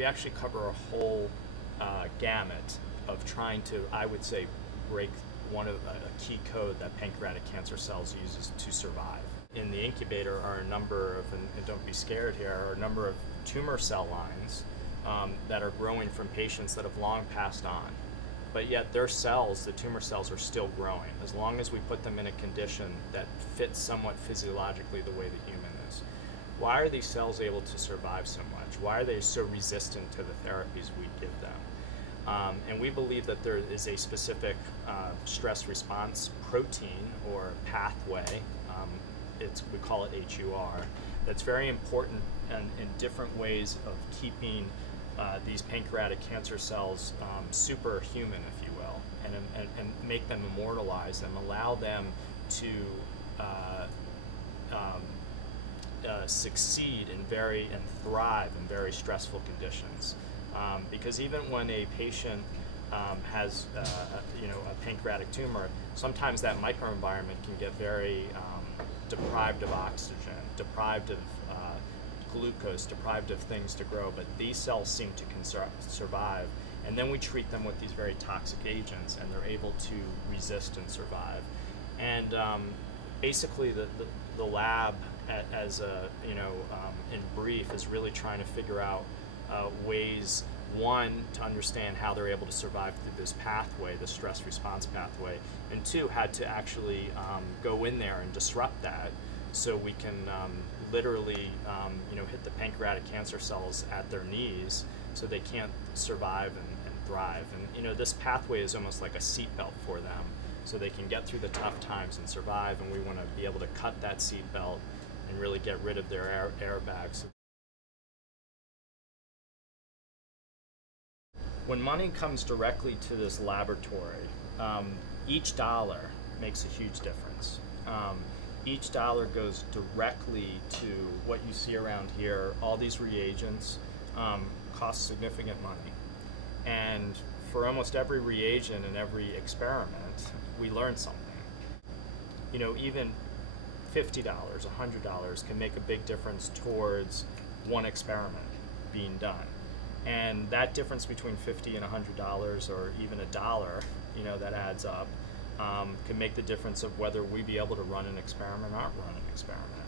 we actually cover a whole gamut of trying to, I would say, break a key code that pancreatic cancer cells uses to survive. In the incubator are a number of, and don't be scared here, are a number of tumor cell lines that are growing from patients that have long passed on. But yet their cells, the tumor cells, are still growing as long as we put them in a condition that fits somewhat physiologically the way the human is. Why are these cells able to survive so much? Why are they so resistant to the therapies we give them? And we believe that there is a specific stress response protein or pathway, we call it HUR, that's very important in different ways of keeping these pancreatic cancer cells superhuman, if you will, and make them immortalize them, allow them to succeed and thrive in very stressful conditions. Because even when a patient has a pancreatic tumor, sometimes that microenvironment can get very deprived of oxygen, deprived of glucose, deprived of things to grow, but these cells seem to survive. And then we treat them with these very toxic agents, and they're able to resist and survive. And basically, the lab, in brief, is really trying to figure out ways, one, to understand how they're able to survive through this pathway, the stress response pathway, and two, had to actually go in there and disrupt that so we can literally hit the pancreatic cancer cells at their knees so they can't survive and thrive. And this pathway is almost like a seatbelt for them so they can get through the tough times and survive, and we want to be able to cut that seatbelt and really get rid of their airbags. When money comes directly to this laboratory, each dollar makes a huge difference. Each dollar goes directly to what you see around here. All these reagents cost significant money. And for almost every reagent and every experiment, we learn something. Even $50, $100 can make a big difference towards one experiment being done. And that difference between $50 and $100, or even $1, that adds up, can make the difference of whether we be able to run an experiment or not run an experiment.